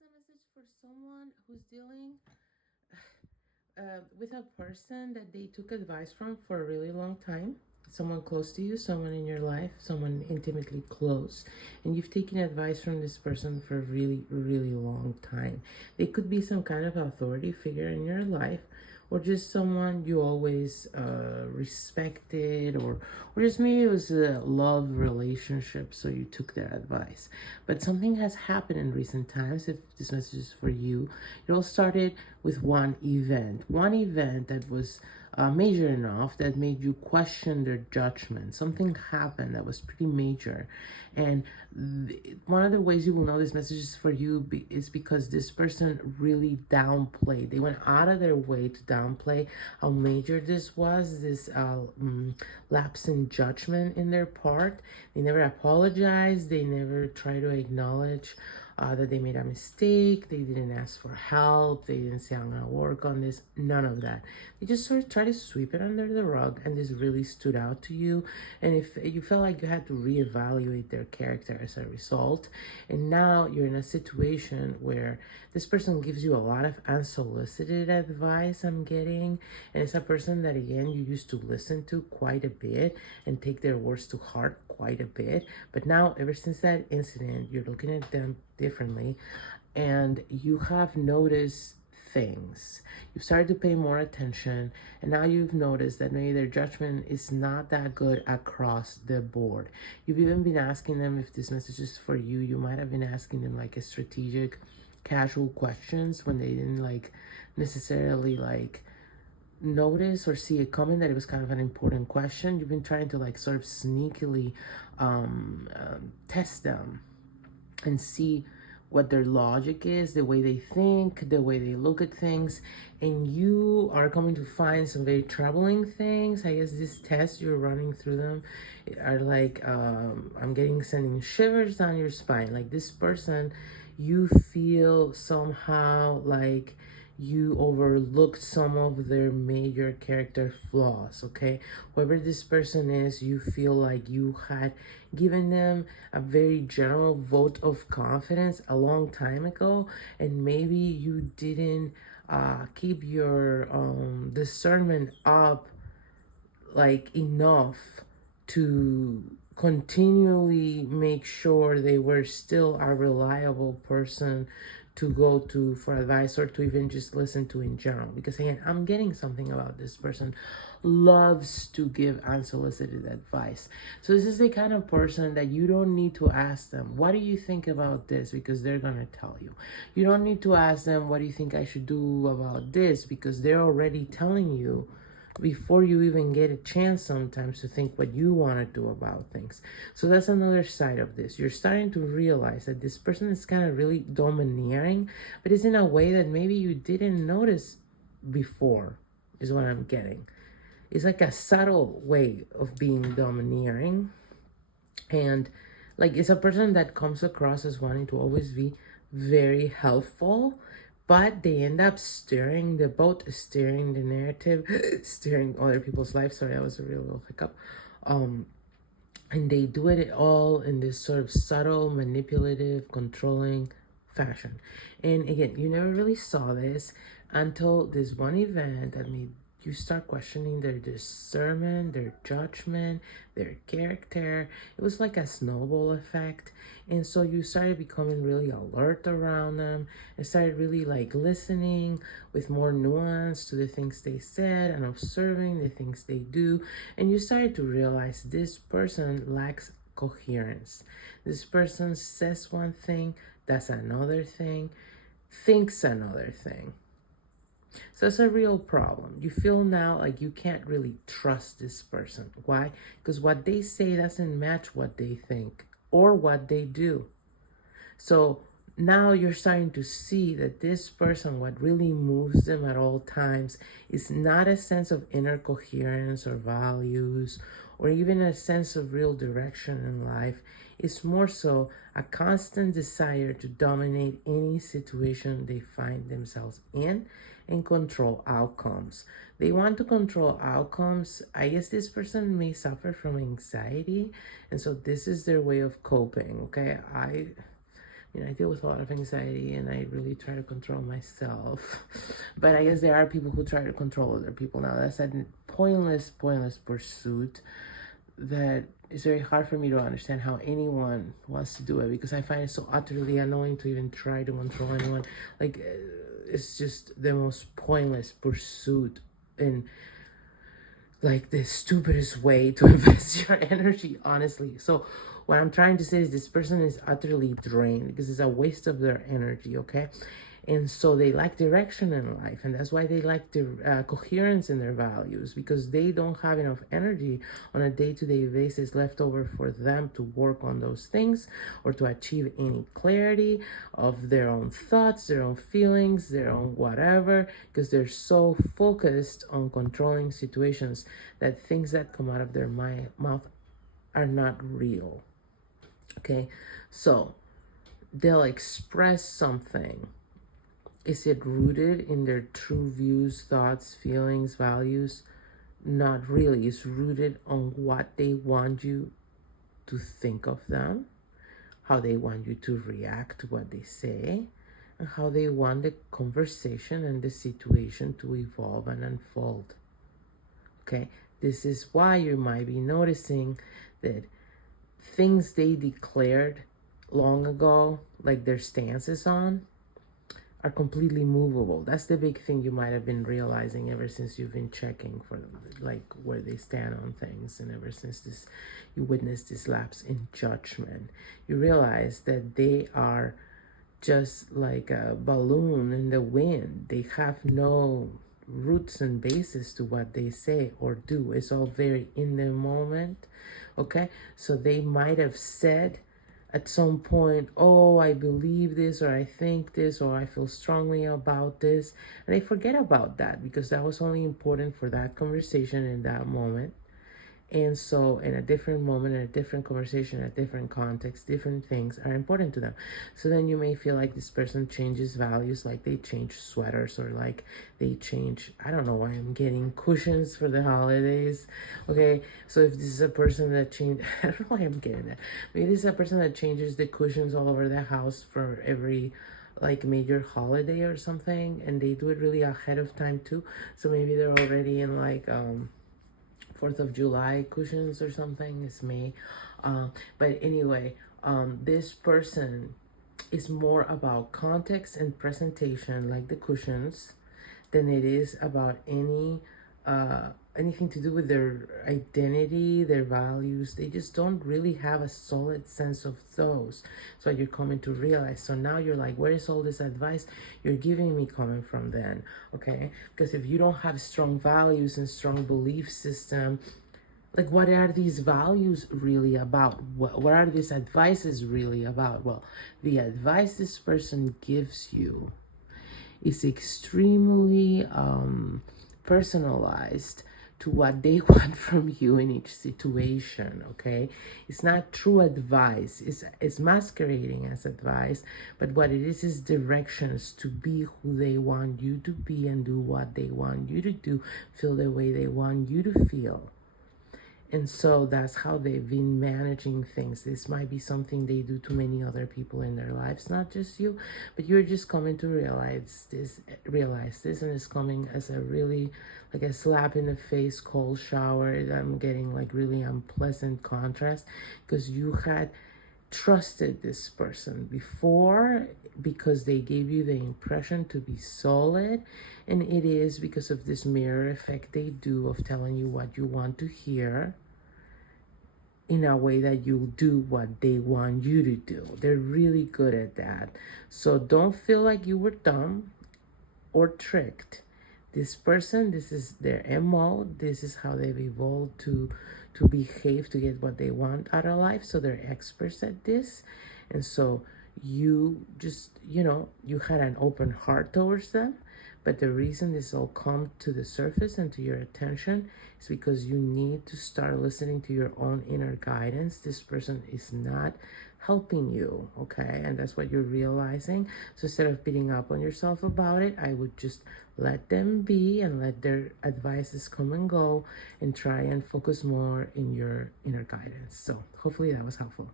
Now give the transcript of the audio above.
a message for someone who's dealing with a person that they took advice from for a really long time. Someone close to you, someone in your life, someone intimately close. And you've taken advice from this person for a really, really long time. They could be some kind of authority figure in your life, or just someone you always respected, or just maybe it was a love relationship, so you took their advice. But something has happened in recent times. If this message is for you, it all started with one event that was major enough that made you question their judgment. Something happened that was pretty major, and one of the ways you will know this message is for you is because this person really downplayed. They went out of their way to downplay how major this was, this lapse in judgment in their part. They never apologized. They never tried to acknowledge that they made a mistake. They didn't ask for help. They didn't say, I'm going to work on this. None of that. They just sort of tried to sweep it under the rug, and this really stood out to you. And if you felt like you had to reevaluate their character as a result, and now you're in a situation where this person gives you a lot of unsolicited advice, I'm getting, and it's a person that, again, you used to listen to quite a bit and take their words to heart quite a bit. But now, ever since that incident, you're looking at them differently, and you have noticed things. You've started to pay more attention, and now you've noticed that maybe their judgment is not that good across the board. You've even been asking them, if this message is for you, you might have been asking them like a strategic, casual questions when they didn't necessarily notice or see it coming, that it was kind of an important question. You've been trying to sort of sneakily test them and see what their logic is, the way they think, the way they look at things, and you are coming to find some very troubling things. I guess these tests you're running through them are I'm getting sending shivers down your spine. Like, this person, you feel somehow like you overlooked some of their major character flaws, okay? Whoever this person is, you feel like you had given them a very general vote of confidence a long time ago, and maybe you didn't keep your discernment up enough to continually make sure they were still a reliable person to go to for advice, or to even just listen to in general. Because again, I'm getting something about this person loves to give unsolicited advice. So this is the kind of person that you don't need to ask them, what do you think about this? Because they're gonna tell you. You don't need to ask them, what do you think I should do about this? Because they're already telling you before you even get a chance sometimes to think what you want to do about things. So that's another side of this. You're starting to realize that this person is kind of really domineering, but it's in a way that maybe you didn't notice before, is what I'm getting. It's like a subtle way of being domineering. And it's a person that comes across as wanting to always be very helpful, but they end up steering the boat, steering the narrative, steering other people's lives. Sorry, that was a real little hiccup. And they do it all in this sort of subtle, manipulative, controlling fashion. And again, you never really saw this until this one event that made you start questioning their discernment, their judgment, their character. It was like a snowball effect. And so you started becoming really alert around them, and started really listening with more nuance to the things they said, and observing the things they do. And you started to realize this person lacks coherence. This person says one thing, does another thing, thinks another thing. So it's a real problem. You feel now like you can't really trust this person. Why? Because what they say doesn't match what they think or what they do. So now you're starting to see that this person, what really moves them at all times is not a sense of inner coherence or values, or even a sense of real direction in life. It's more so a constant desire to dominate any situation they find themselves in and control outcomes. They want to control outcomes. I guess this person may suffer from anxiety, and so this is their way of coping, okay? I deal with a lot of anxiety, and I really try to control myself. But I guess there are people who try to control other people. Now, that's a pointless pursuit that it's very hard for me to understand how anyone wants to do it, because I find it so utterly annoying to even try to control anyone. Like, it's just the most pointless pursuit, and like the stupidest way to invest your energy, honestly. So what I'm trying to say is this person is utterly drained because it's a waste of their energy, okay? And so they lack direction in life, and that's why they lack the coherence in their values, because they don't have enough energy on a day-to-day basis left over for them to work on those things or to achieve any clarity of their own thoughts, their own feelings, their own whatever, because they're so focused on controlling situations that things that come out of their mouth are not real. Okay, so they'll express something. Is it rooted in their true views, thoughts, feelings, values? Not really. It's rooted on what they want you to think of them, how they want you to react to what they say, and how they want the conversation and the situation to evolve and unfold. Okay, this is why you might be noticing that things they declared long ago, like their stances on, are completely movable. That's the big thing you might have been realizing ever since you've been checking for them, like where they stand on things, and ever since you witnessed this lapse in judgment. You realize that they are just like a balloon in the wind. They have no roots and basis to what they say or do. It's all very in the moment. Okay, so they might have said at some point, oh, I believe this, or I think this, or I feel strongly about this, and they forget about that because that was only important for that conversation in that moment. And so in a different moment, in a different conversation, a different context, different things are important to them. So then you may feel like this person changes values, like they change sweaters, or like they change, I don't know why I'm getting cushions for the holidays. Okay, so if this is a person that change, I don't know why I'm getting that. Maybe this is a person that changes the cushions all over the house for every like major holiday or something, and they do it really ahead of time too. So maybe they're already in like 4th of July cushions or something. It's May. But anyway, this person is more about context and presentation, like the cushions, than it is about anything to do with their identity, their values. They just don't really have a solid sense of those. So you're coming to realize. So now you're like, where is all this advice you're giving me coming from then? Okay, because if you don't have strong values and strong belief system, like what are these values really about? What are these advices really about? Well, the advice this person gives you is extremely personalized to what they want from you in each situation. Okay, it's not true advice. It's masquerading as advice, but what it is directions to be who they want you to be and do what they want you to do, feel the way they want you to feel. And so that's how they've been managing things. This might be something they do to many other people in their lives, not just you, but you're just coming to realize this, and it's coming as a really, like a slap in the face, cold shower. I'm getting like really unpleasant contrast, because you had trusted this person before because they gave you the impression to be solid, and it is because of this mirror effect they do of telling you what you want to hear in a way that you'll do what they want you to do. They're really good at that. So don't feel like you were dumb or tricked. This person, this is their MO. This is how they've evolved to behave to get what they want out of life. So they're experts at this. And so you just, you had an open heart towards them. But the reason this all come to the surface and to your attention is because you need to start listening to your own inner guidance. This person is not helping you, okay? And that's what you're realizing. So instead of beating up on yourself about it, I would just let them be and let their advices come and go, and try and focus more in your inner guidance. So hopefully that was helpful.